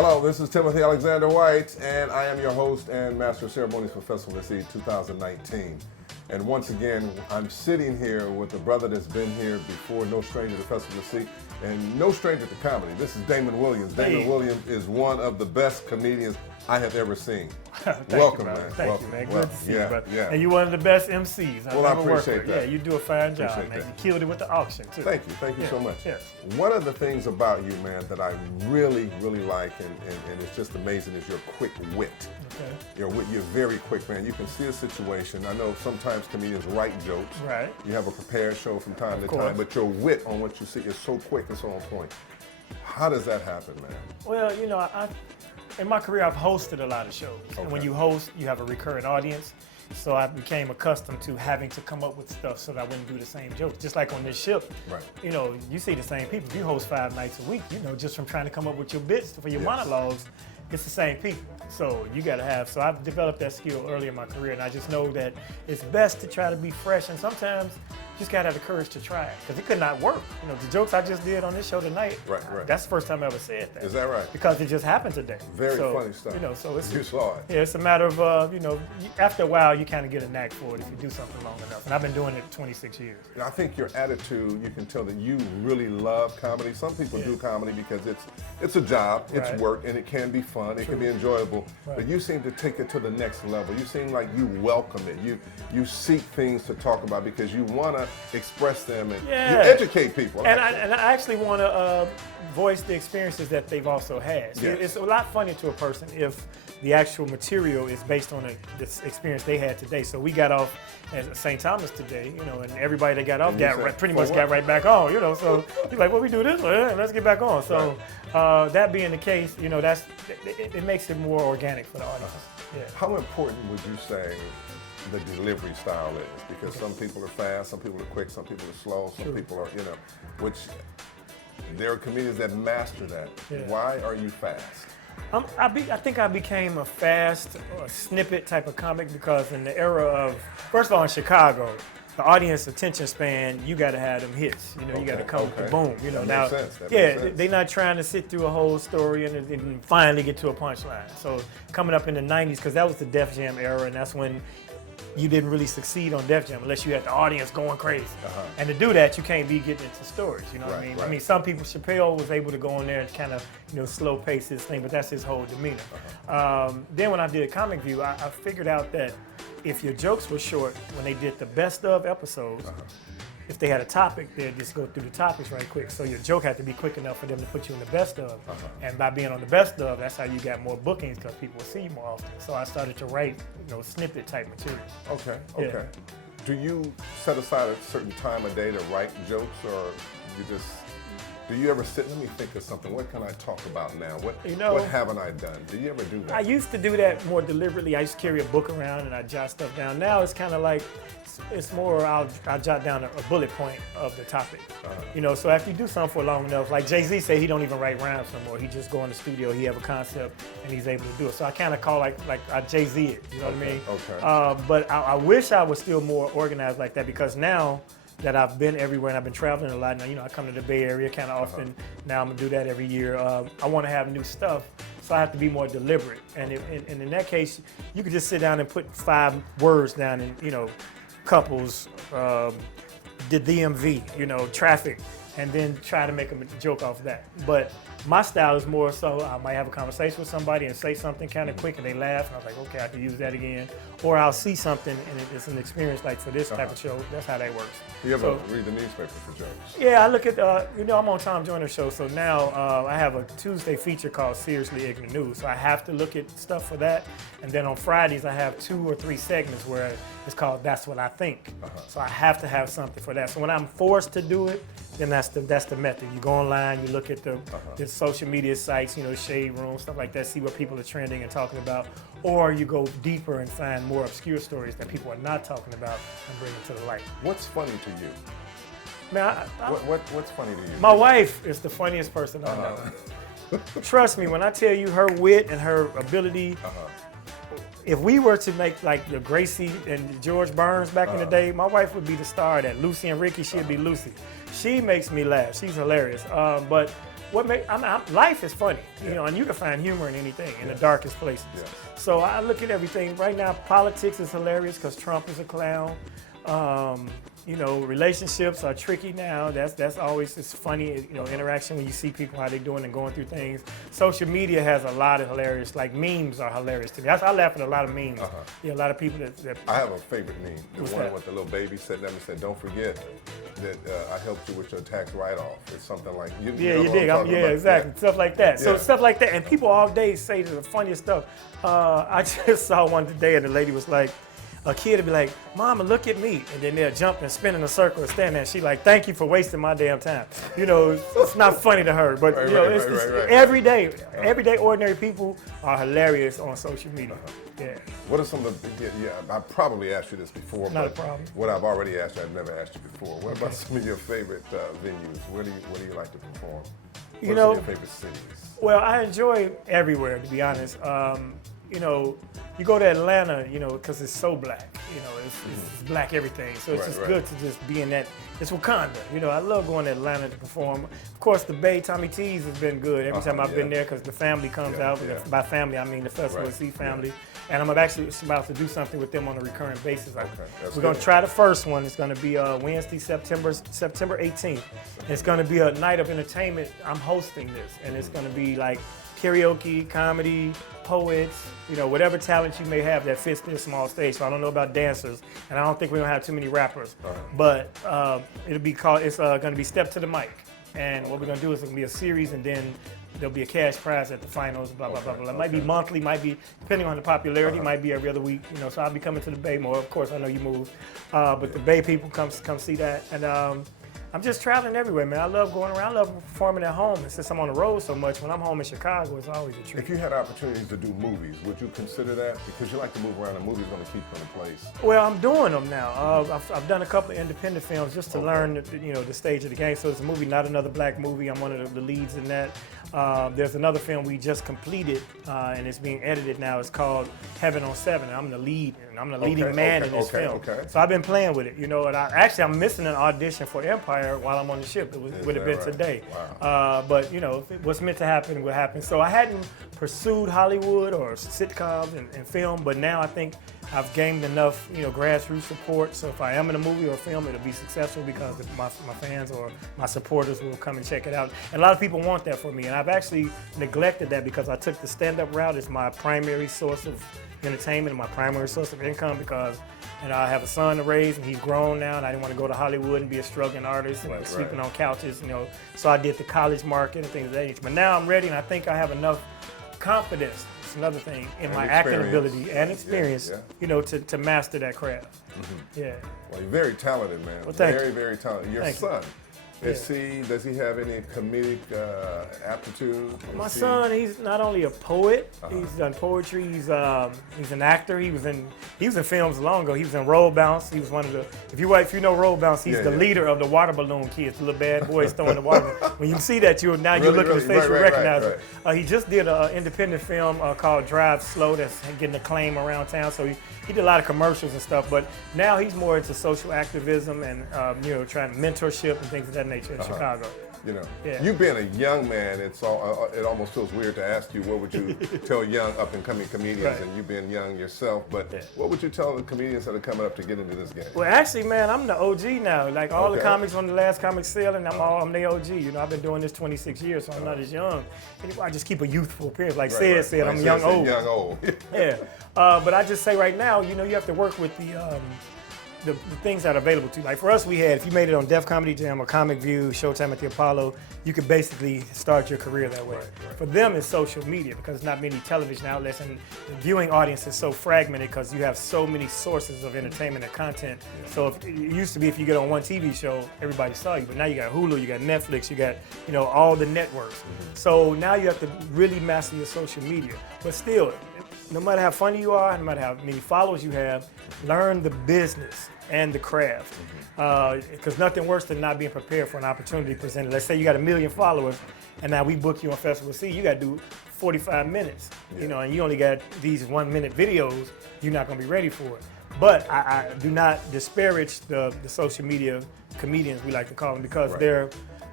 Hello, this is Timothy Alexander White, and I am your host and Master of Ceremonies for Festival SE 2019. And once again, I'm sitting here with a brother that's been here before, no stranger to Festival SE, and no stranger to comedy. This is Damon Williams. Damon Williams is one of the best comedians I have ever seen. Welcome, man. Thank you, man. Good to see you, brother. Yeah. And you're one of the best MCs I've ever worked with. That. Yeah, you do a fine job, man. You killed it with the auction, too. Thank you so much. Yes. One of the things about you, man, that I really, really like, and it's just amazing, is your quick wit. Okay. You're very quick, man. You can see a situation. I know sometimes comedians write jokes. Right. You have a prepared show from time to time, but your wit on what you see is so quick and so on point. How does that happen, man? Well, you know, in my career, I've hosted a lot of shows. Okay. And when you host, you have a recurring audience. So I became accustomed to having to come up with stuff so that I wouldn't do the same jokes. Just like on this ship, you know, you see the same people. If you host 5 nights a week, you know, just from trying to come up with your bits for your monologues, it's the same people. So you got to have, so I've developed that skill early in my career, and I just know that it's best to try to be fresh, and sometimes you just got to have the courage to try it, because it could not work. You know, the jokes I just did on this show tonight, that's the first time I ever said that. Is that right? Because it just happened today. Very funny stuff. You know, so it's, you saw it. Yeah, it's a matter of, you know, after a while, you kind of get a knack for it if you do something long enough, and I've been doing it 26 years. And I think your attitude, you can tell that you really love comedy. Some people do comedy because it's a job, it's work, and it can be fun, it can be enjoyable, but you seem to take it to the next level. You seem like you welcome it. You seek things to talk about because you want to express them and you educate people. And I actually want to voice the experiences that they've also had. So it's a lot funnier to a person if the actual material is based on this experience they had today. So we got off at St. Thomas today, you know, and everybody that got off pretty much got right back on, you know. So you're like, well, we do this, let's get back on. So that being the case, you know, it makes it more organic for the audience. How important would you say the delivery style is? Because some people are fast, some people are quick, some people are slow, some people are, you know, which there are comedians that master that. Why are you fast? I think I became a fast snippet type of comic because in the era of, first of all, in Chicago, the audience attention span, you got to have them hits. You know, you got to come with the boom. You know, that makes sense. They're not trying to sit through a whole story and finally get to a punchline. So coming up in the 90s, because that was the Def Jam era, and that's when you didn't really succeed on Def Jam unless you had the audience going crazy. And to do that, you can't be getting into stories. You know what I mean? I mean, some people, Chappelle was able to go in there and kind of, you know, slow pace his thing, but that's his whole demeanor. Then when I did Comic View, I figured out that if your jokes were short, when they did the best of episodes, if they had a topic, they'd just go through the topics right quick. So your joke had to be quick enough for them to put you in the best of. And by being on the best of, that's how you got more bookings because people will see you more often. So I started to write, you know, snippet type material. Okay. Do you set aside a certain time of day to write jokes, or you just, do you ever sit, let me think of something, what can I talk about now? What haven't I done? Do you ever do that? I used to do that more deliberately. I used to carry a book around and I jot stuff down. Now it's kind of like, it's more, I'll jot down a bullet point of the topic. You know, so after you do something for long enough, like Jay-Z say he don't even write rhymes no more. He just go in the studio, he have a concept, and he's able to do it. So I kind of call like I Jay-Z it, you know what I mean? But I wish I was still more organized like that, because now that I've been everywhere and I've been traveling a lot. Now, you know, I come to the Bay Area kind of often. Now I'm gonna do that every year. I want to have new stuff, so I have to be more deliberate. And in that case, you could just sit down and put 5 words down, and you know, couples, the DMV, you know, traffic, and then try to make a joke off of that. But my style is more so I might have a conversation with somebody and say something kind of quick and they laugh, and I'm like, okay, I can use that again. Or I'll see something and it's an experience like for this type of show. That's how that works. You ever read the newspaper for jokes? Yeah, I look at, you know, I'm on Tom Joyner's show, so now I have a Tuesday feature called Seriously Ignorant News. So I have to look at stuff for that. And then on Fridays, I have 2 or 3 segments where it's called That's What I Think. So I have to have something for that. So when I'm forced to do it, then that's the method. You go online, you look at the social media sites, you know, Shade Room, stuff like that, see what people are trending and talking about. Or you go deeper and find more obscure stories that people are not talking about and bring them to the light. What's funny to you? Man, what's funny to you? My wife is the funniest person I know. Trust me, when I tell you her wit and her ability, if we were to make like the Gracie and George Burns back in the day, my wife would be the star of that. Lucy and Ricky, she'd be Lucy. She makes me laugh. She's hilarious. But life is funny, you know, and you can find humor in anything, in the darkest places. Yeah. So I look at everything. Right now, politics is hilarious because Trump is a clown. You know, relationships are tricky now. That's always this funny, you know, interaction when you see people, how they're doing and going through things. Social media has a lot of hilarious, like memes are hilarious to me. I laugh at a lot of memes. Yeah, a lot of people that I have a favorite meme. The What's one that? with the little baby sitting there and said, "Don't forget that I helped you with your tax write-off." It's something like you. Yeah, know you what dig. I'm talking Yeah, about? exactly. Yeah. Stuff like that. So Yeah. stuff like that, and people all day say the funniest stuff. I just saw one today, and the lady was like, a kid would be like, "Mama, look at me," and then they'll jump and spin in a circle and stand there. And she like, "Thank you for wasting my damn time." You know, it's not funny to her, but you know, it's everyday ordinary people are hilarious on social media. Yeah. What are some of the? Yeah, I probably asked you this before, Not a but problem. what I've already asked you, I've never asked you before. What about some of your favorite venues? Where do you like to perform? You What know, are some of your favorite cities? Well, I enjoy everywhere, to be honest. You know, you go to Atlanta, you know, because it's so black. You know, it's black everything. So it's just good to just be in that. It's Wakanda. You know, I love going to Atlanta to perform. Of course, the Bay, Tommy T's has been good every time I've been there because the family comes out. Yeah. By family, I mean the Festival C family. And I'm actually about to do something with them on a recurrent basis. We're going to try the first one. It's going to be Wednesday, September 18th. It's going to be a night of entertainment. I'm hosting this, and it's going to be like karaoke, comedy, poets, you know, whatever talent you may have that fits this small stage. So I don't know about dancers, and I don't think we're gonna have too many rappers. But it'll be called. It's gonna be Step to the Mic, and what we're gonna do is it's gonna be a series, and then there'll be a cash prize at the finals. Blah blah blah blah. It might be monthly, might be depending on the popularity. Might be every other week. You know, so I'll be coming to the Bay more. Of course, I know you moved, but the Bay people come see that, and I'm just traveling everywhere, man. I love going around. I love performing at home. And since I'm on the road so much, when I'm home in Chicago, it's always a treat. If you had opportunities to do movies, would you consider that? Because you like to move around, and movies going to keep you in place. Well, I'm doing them now. I've done a couple of independent films just to learn, you know, the stage of the game. So it's a movie, Not Another Black Movie. I'm one of the leads in that. There's another film we just completed, and it's being edited now. It's called Heaven on Seven. I'm the lead, and I'm the leading man in this film. So I've been playing with it, you know. And I'm missing an audition for Empire while I'm on the ship. It would have been today. Wow. But you know, what's meant to happen will happen. So I hadn't pursued Hollywood or sitcoms and film, but now I think I've gained enough, you know, grassroots support. So if I am in a movie or a film, it'll be successful because my fans or my supporters will come and check it out. And a lot of people want that for me, and I've actually neglected that because I took the stand-up route as my primary source of entertainment and my primary source of income because, you know, I have a son to raise and he's grown now, and I didn't want to go to Hollywood and be a struggling artist and sleeping on couches, you know. So I did the college market and things of that nature. But now I'm ready, and I think I have enough confidence. It's another thing in my acting ability and experience, you know, to master that craft. Yeah. Well, you're very talented, man. Well, very talented. Your son. Yeah. Does he have any comedic aptitude? My son, he's not only a poet, he's done poetry, he's an actor. He was in films long ago. He was in Roll Bounce. He was one of the, if you know Roll Bounce, he's the leader of the water balloon kids, the little bad boys throwing the water balloon. When you see that, you look at his face, you recognize it. He just did an independent film called Drive Slow that's getting acclaim around town. So he did a lot of commercials and stuff, but now he's more into social activism and you know, trying mentorship and things of that nature in Chicago. You know, you being a young man, it almost feels weird to ask you what would you tell young up and coming comedians, and you being young yourself. But what would you tell the comedians that are coming up to get into this game? Well, actually, man, I'm the OG now. Like all the comics on the last comic sale, and I'm the OG. You know, I've been doing this 26 years, so I'm not as young. I just keep a youthful appearance. Like Sid said, I'm young old. Young old. Yeah, but I just say right now, you know, you have to work with the things that are available to you. Like for us, if you made it on Def Comedy Jam or Comic View, Showtime at the Apollo, you could basically start your career that way. For them, it's social media because there's not many television outlets, and the viewing audience is so fragmented because you have so many sources of entertainment and content. So it used to be if you get on one TV show, everybody saw you, but now you got Hulu, you got Netflix, you got, you know, all the networks. So now you have to really master your social media. But still, no matter how funny you are, no matter how many followers you have, learn the business and the craft. Because nothing worse than not being prepared for an opportunity presented. Let's say you got 1 million followers, and now we book you on Festival C, you got to do 45 minutes, you know, and you only got these 1-minute videos, you're not going to be ready for it. But I do not disparage the social media comedians, we like to call them, because they're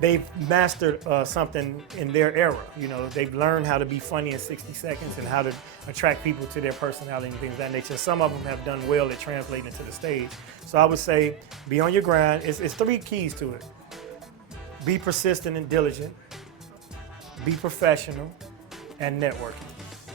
they've mastered something in their era. You know, they've learned how to be funny in 60 seconds and how to attract people to their personality and things of that nature. Some of them have done well at translating it to the stage. So I would say be on your grind. It's 3 keys to it. Be persistent and diligent, be professional, and networking.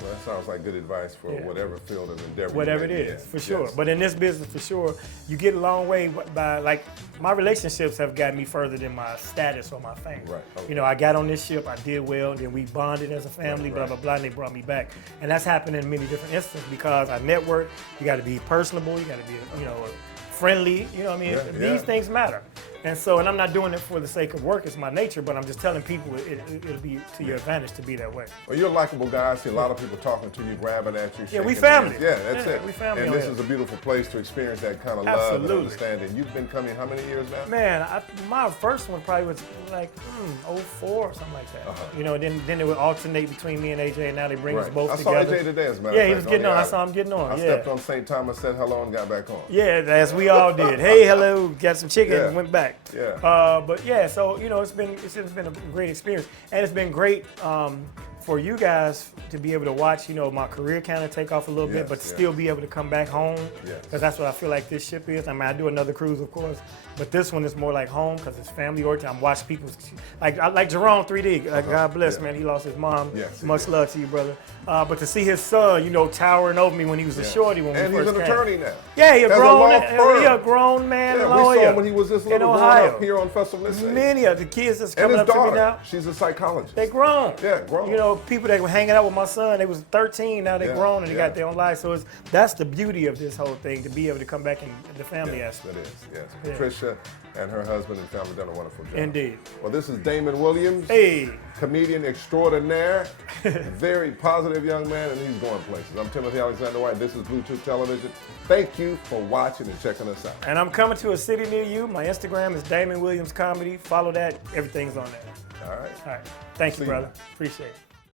Well, that sounds like good advice for whatever field of endeavor. Whatever it is, for sure. Yes. But in this business, for sure, you get a long way by, like, my relationships have gotten me further than my status or my fame. Right. Okay. You know, I got on this ship, I did well, then we bonded as a family, blah, blah, blah, and they brought me back. And that's happened in many different instances because I network, you got to be personable, you got to be, you know, friendly, you know what I mean? These things matter. And so, and I'm not doing it for the sake of work, it's my nature, but I'm just telling people it'll be to your advantage to be that way. Well, you're a likable guy. I see a lot of people talking to you, grabbing at you. Yeah, we family. Hands. Yeah, that's it. We family. And this is a beautiful place to experience that kind of love and understanding. You've been coming how many years now? Man, my first one probably was like 04 or something like that. You know, then it would alternate between me and AJ, and now they bring us both together. I saw AJ today, as a matter of fact. Yeah, he was getting on. I saw him getting on. I stepped on St. Thomas, said hello, and got back on. Yeah, as we all did. Hey, hello, got some chicken, and went back. Yeah. But yeah, so you know, it's been a great experience, and it's been great for you guys to be able to watch, you know, my career kind of take off a little bit, but still be able to come back home, because that's what I feel like this ship is. I mean, I do another cruise, of course, but this one is more like home because it's family oriented. I'm watching people, like Jerome 3D, God bless, man, he lost his mom. Much love to you, brother. But to see his son, you know, towering over me when he was a shorty when we first came. And he's an attorney now. Yeah, he's a grown man lawyer. We saw him when he was this little growing up here on Festival Listen. Many of the kids that's coming up to me now. She's a psychologist. They grown. Yeah, grown. You know, people that were hanging out with my son, they was 13, now they grown and they got their own life. So that's the beauty of this whole thing, to be able to come back in the family aspect. That is, yes. Patricia and her husband and family done a wonderful job. Indeed. Well, this is Damon Williams, comedian extraordinaire, very positive young man, and he's going places. I'm Timothy Alexander White. This is Bluetooth Television. Thank you for watching and checking us out. And I'm coming to a city near you. My Instagram is Damon Williams Comedy. Follow that. Everything's on there. All right. All right. Thank you, brother. Appreciate it.